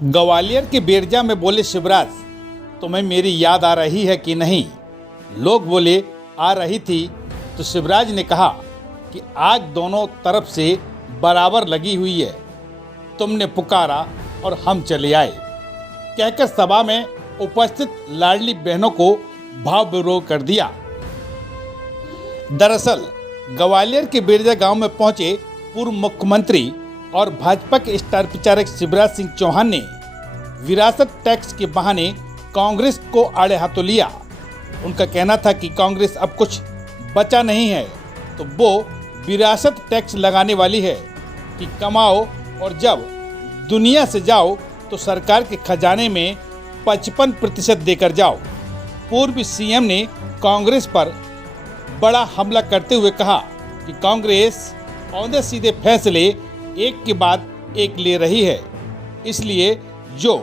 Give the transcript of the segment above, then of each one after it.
ग्वालियर के बेरजा में बोले शिवराज, तुम्हें मेरी याद आ रही है कि नहीं? लोग बोले आ रही थी, तो शिवराज ने कहा कि आग दोनों तरफ से बराबर लगी हुई है। तुमने पुकारा और हम चले आए, कहकर सभा में उपस्थित लाडली बहनों को भाव विभोर कर दिया। दरअसल ग्वालियर के बेरजा गांव में पहुंचे पूर्व मुख्यमंत्री और भाजपा के स्टार प्रचारक शिवराज सिंह चौहान ने विरासत टैक्स के बहाने कांग्रेस को आड़े हाथों लिया। उनका कहना था कि कांग्रेस अब कुछ बचा नहीं है, तो वो विरासत टैक्स लगाने वाली है कि कमाओ और जब दुनिया से जाओ तो सरकार के खजाने में 55% देकर जाओ। पूर्व सीएम ने कांग्रेस पर बड़ा हमला करते हुए कहा कि कांग्रेस औंधे सीधे फैसले एक के बाद एक ले रही है, इसलिए जो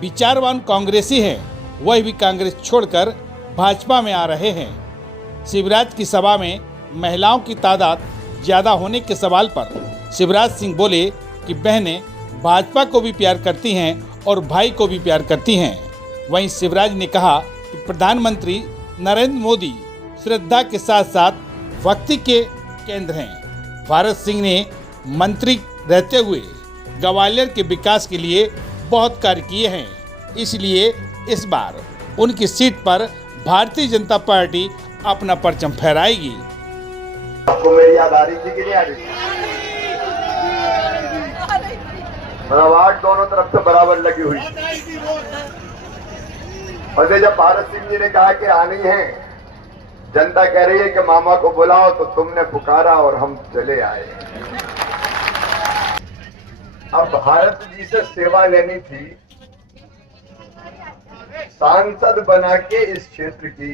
विचारवान कांग्रेसी हैं वह भी कांग्रेस छोड़कर भाजपा में आ रहे हैं। शिवराज की सभा में महिलाओं की तादाद ज़्यादा होने के सवाल पर शिवराज सिंह बोले कि बहनें भाजपा को भी प्यार करती हैं और भाई को भी प्यार करती हैं। वहीं शिवराज ने कहा कि प्रधानमंत्री नरेंद्र मोदी श्रद्धा के साथ साथ भक्ति के केंद्र हैं। भारत सिंह ने मंत्री रहते हुए ग्वालियर के विकास के लिए बहुत कार्य किए हैं, इसलिए इस बार उनकी सीट पर भारतीय जनता पार्टी अपना परचम फहराएगी। आपको मेरी याद आ रही थी कि नहीं आ रही थी? आवाज दोनों तरफ से बराबर लगी हुई। और जब भारत सिंह जी ने कहा कि आनी है, जनता कह रही है कि मामा को बुलाओ, तो तुमने पुकारा और हम चले आए। अब भारत जी से सेवा लेनी थी, सांसद बना के इस क्षेत्र की,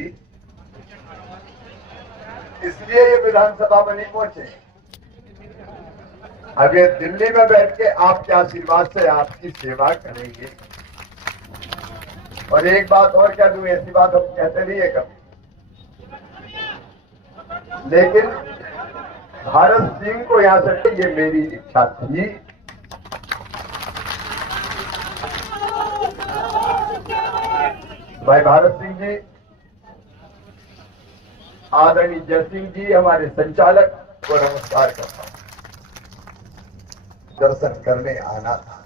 इसलिए ये विधानसभा में नहीं पहुंचे। अब ये दिल्ली में बैठ के आपके आशीर्वाद से आपकी सेवा करेंगे। और एक बात और कह दूं, ऐसी बात हम कहते नहीं है कभी, लेकिन भारत सिंह को यहां से, ये मेरी इच्छा थी। भाई भारत सिंह जी, आदरणीय जय सिंह जी हमारे संचालक को नमस्कार करता हूं। दर्शन करने आना था।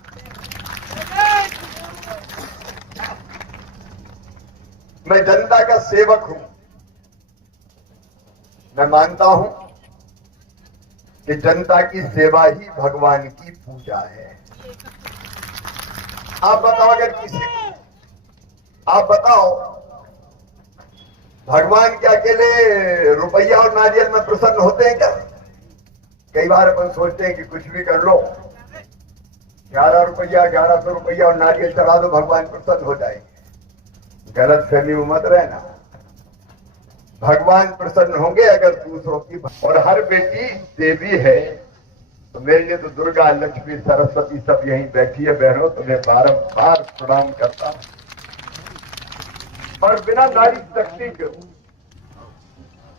मैं जनता का सेवक हूं। मैं मानता हूं कि जनता की सेवा ही भगवान की पूजा है। आप बताओ, अगर किसी आप बताओ, भगवान के अकेले रुपया और नारियल में प्रसन्न होते हैं क्या? कई बार अपन सोचते हैं कि कुछ भी कर लो, 11 रुपया 1100 रुपया और नारियल चढ़ा दो, भगवान प्रसन्न हो जाएंगे। गलत फहमी में मत रहना। भगवान प्रसन्न होंगे अगर दूसरों की, और हर बेटी देवी है। तो मेरे लिए तो दुर्गा, लक्ष्मी, सरस्वती सब यहीं बैठी है। बहनों, तुम्हें बारंबार प्रणाम करता हूं। और बिना नारी शक्ति के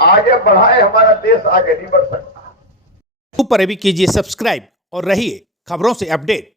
आगे बढ़ाए हमारा देश आगे नहीं बढ़ सकता। पर अभी कीजिए सब्सक्राइब और रहिए खबरों से अपडेट।